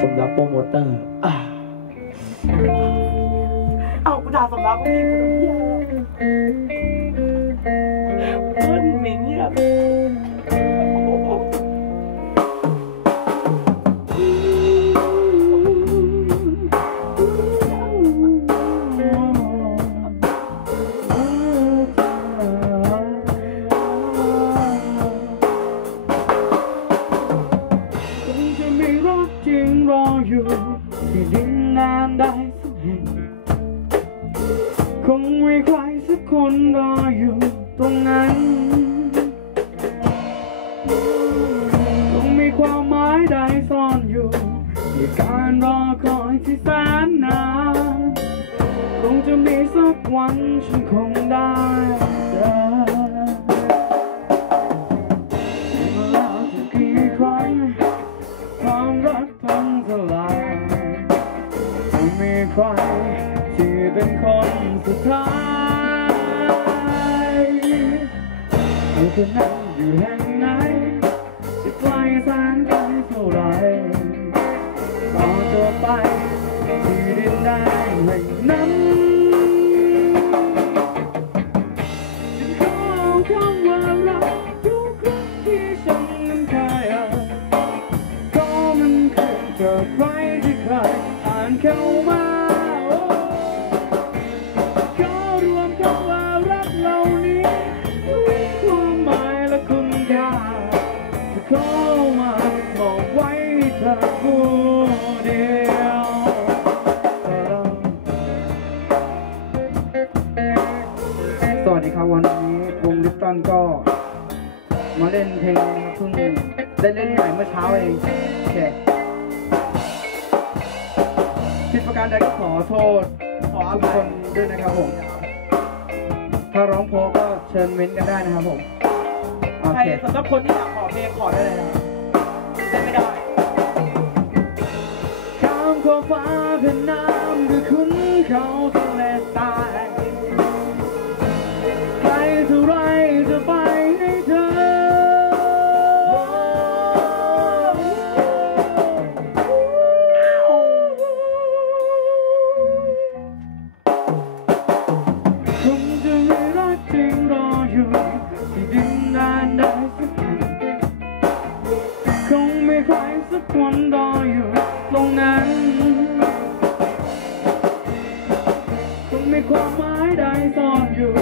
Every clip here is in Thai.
สมรักโปรโมเตอร์อะเอากูด่าสำนักกูพี่กูเพี้ย คงมีใครสักคนรออยู่ตรงนั้น คงมีความหมายใดซ่อนอยู่ในการรอคอยที่แสนนาน คงจะมีสักวันฉันคงได้เจอมาแล้วกี่ครั้งความรักพังทลายจะมีใคร เป็นคนสุดท้ายเธอคนนั้นอยู่แห่งไหนจะไกลแสนไกลเท่าไรต่อตัวไปที่ดินแดนแห่งนั้นฉันขอคำว่ารักทุกครั้งที่ฉันนั้นเคยก็มันขึ้นจากใครที่เคยอ่านเข้ามา บอกไว้เธอผู้เดียวสวัสดีครับวันนี้วงลิปตันก็ มาเล่นเพลงเพิ่งได้เล่นใหม่เมื่อเช้าเองโอเคผิดประการใดก็ขอโทษ ขออทุกภัคนด้วยนะครับผม ถ้าร้องเพก็เชิญเม้นต์กันได้นะครับผม ใครสำหรับคนที่อยากขอเพลงขอได้เลยนะ เล่นไม่ได้ข้ามขอบฟ้าเป็นน้ำด้วยคุณเขาทะเลตาย คนรออยู่ตรงนั้นคงมีความหมายใดซ่อนอยู่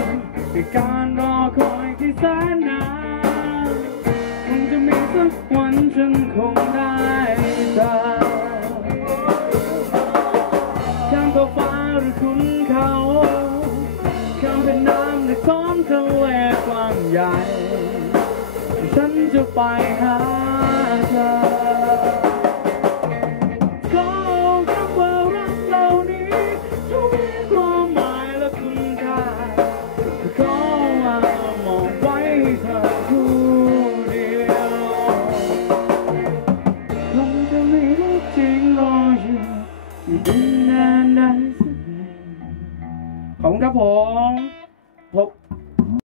ในการรอคอยที่แสนนานคงจะมีสักวันฉันคงได้เจอข้ามขอบฟ้าหรือคุณเขาข้ามเป็นน้ำในท้องทะเลกว้างใหญ่ ฉันจะไปหาเธอ ของครับผมพบ